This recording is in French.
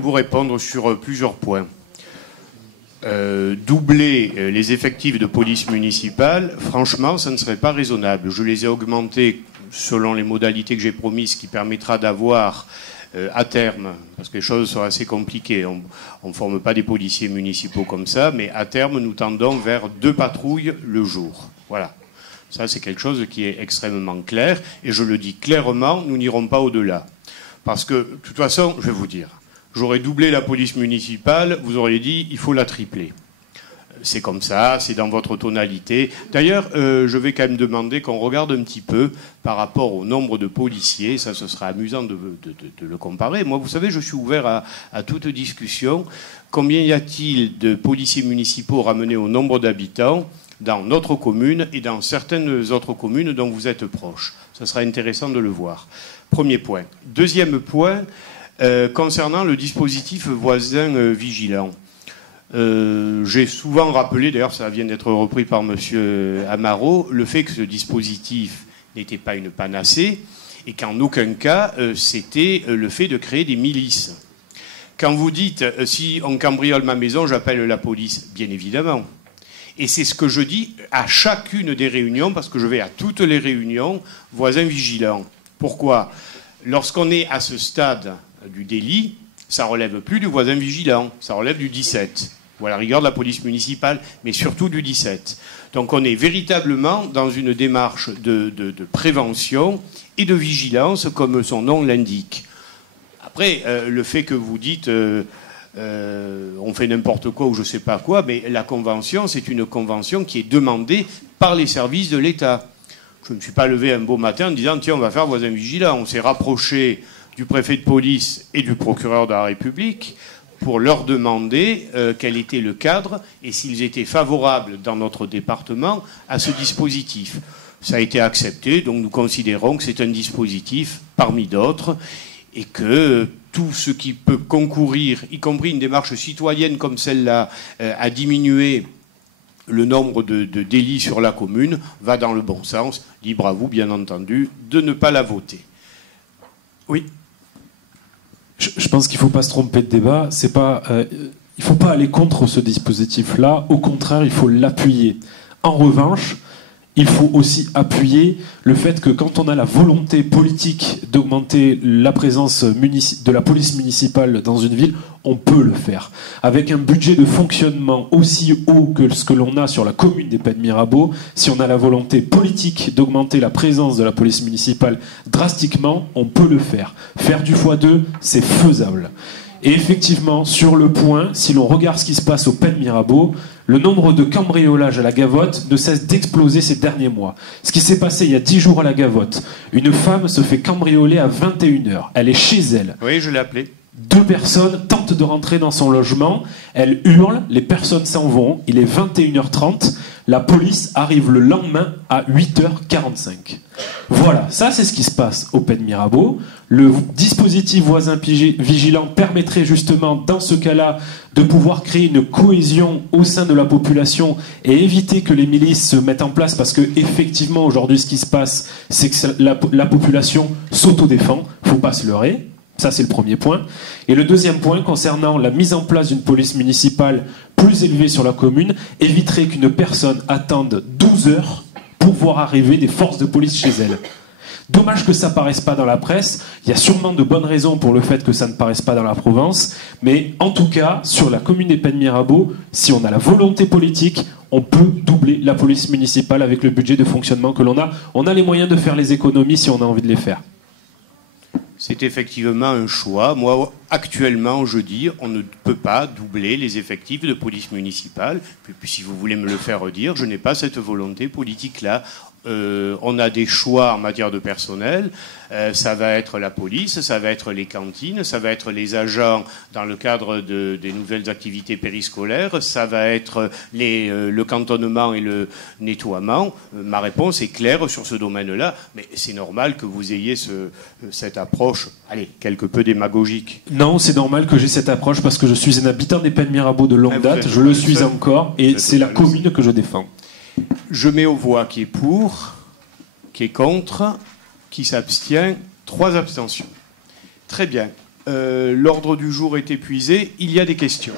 vous répondre sur plusieurs points. Doubler les effectifs de police municipale, franchement, ça ne serait pas raisonnable. Je les ai augmentés selon les modalités que j'ai promises, ce qui permettra d'avoir à terme, parce que les choses sont assez compliquées, on ne forme pas des policiers municipaux comme ça, mais à terme, nous tendons vers 2 patrouilles le jour. Voilà. Ça, c'est quelque chose qui est extrêmement clair, et je le dis clairement, nous n'irons pas au-delà. Parce que, de toute façon, je vais vous dire, j'aurais doublé la police municipale, vous auriez dit, il faut la tripler. C'est comme ça, c'est dans votre tonalité. D'ailleurs, je vais quand même demander qu'on regarde un petit peu par rapport au nombre de policiers. Ça, ce sera amusant de le comparer. Moi, vous savez, je suis ouvert à toute discussion. Combien y a-t-il de policiers municipaux ramenés au nombre d'habitants dans notre commune et dans certaines autres communes dont vous êtes proches? Ça sera intéressant de le voir. Premier point. Deuxième point, concernant le dispositif voisin vigilant. J'ai souvent rappelé, d'ailleurs ça vient d'être repris par M. Amaro, le fait que ce dispositif n'était pas une panacée et qu'en aucun cas c'était le fait de créer des milices. Quand vous dites si on cambriole ma maison, j'appelle la police, bien évidemment. Et c'est ce que je dis à chacune des réunions, parce que je vais à toutes les réunions, voisins vigilants. Pourquoi ? Lorsqu'on est à ce stade du délit, ça relève plus du voisin vigilant, ça relève du 17, ou à la rigueur de la police municipale, mais surtout du 17. Donc on est véritablement dans une démarche de prévention et de vigilance, comme son nom l'indique. Après, le fait que vous dites on fait n'importe quoi ou je ne sais pas quoi, mais la convention, c'est une convention qui est demandée par les services de l'État. Je ne me suis pas levé un beau matin en disant tiens, on va faire voisin vigilant. On s'est rapproché du préfet de police et du procureur de la République pour leur demander quel était le cadre et s'ils étaient favorables dans notre département à ce dispositif. Ça a été accepté, donc nous considérons que c'est un dispositif parmi d'autres et que tout ce qui peut concourir, y compris une démarche citoyenne comme celle-là, à diminuer le nombre de délits sur la commune, va dans le bon sens. Libre à vous, bien entendu, de ne pas la voter. Oui. Je pense qu'il ne faut pas se tromper de débat. Il ne faut pas aller contre ce dispositif-là. Au contraire, il faut l'appuyer. En revanche, il faut aussi appuyer le fait que quand on a la volonté politique d'augmenter la présence de la police municipale dans une ville, on peut le faire. Avec un budget de fonctionnement aussi haut que ce que l'on a sur la commune des Pays de Mirabeau, si on a la volonté politique d'augmenter la présence de la police municipale drastiquement, on peut le faire. Faire du x2, c'est faisable. Et effectivement, sur le point, si l'on regarde ce qui se passe au Pays de Mirabeau, le nombre de cambriolages à la Gavotte ne cesse d'exploser ces derniers mois. Ce qui s'est passé il y a 10 jours à la Gavotte, une femme se fait cambrioler à 21h. Elle est chez elle. Oui, je l'ai appelée. 2 personnes tentent de rentrer dans son logement. Elle hurle, les personnes s'en vont. Il est 21h30. La police arrive le lendemain à 8h45. Voilà, ça c'est ce qui se passe au Pays de Mirabeau. Le dispositif voisin vigilant permettrait justement, dans ce cas-là, de pouvoir créer une cohésion au sein de la population et éviter que les milices se mettent en place, parce que effectivement aujourd'hui ce qui se passe, c'est que la population s'autodéfend. Il ne faut pas se leurrer. Ça, c'est le premier point. Et le deuxième point, concernant la mise en place d'une police municipale plus élevée sur la commune, éviterait qu'une personne attende 12 heures pour voir arriver des forces de police chez elle. Dommage que ça ne paraisse pas dans la presse. Il y a sûrement de bonnes raisons pour le fait que ça ne paraisse pas dans la Provence. Mais en tout cas, sur la commune des Pays de Mirabeau, si on a la volonté politique, on peut doubler la police municipale avec le budget de fonctionnement que l'on a. On a les moyens de faire les économies si on a envie de les faire. C'est effectivement un choix. Moi, actuellement, je dis, on ne peut pas doubler les effectifs de police municipale. Puis si vous voulez me le faire redire, je n'ai pas cette volonté politique-là. On a des choix en matière de personnel. Ça va être la police, ça va être les cantines, ça va être les agents dans le cadre des nouvelles activités périscolaires, ça va être le cantonnement et le nettoiement. Ma réponse est claire sur ce domaine-là, mais c'est normal que vous ayez cette approche, allez, quelque peu démagogique. Non, c'est normal que j'ai cette approche parce que je suis un habitant des Pays de Mirabeau de longue date, je le suis encore, et c'est la commune que je défends. Je mets aux voix qui est pour, qui est contre, qui s'abstient. 3 abstentions. Très bien. L'ordre du jour est épuisé. Il y a des questions.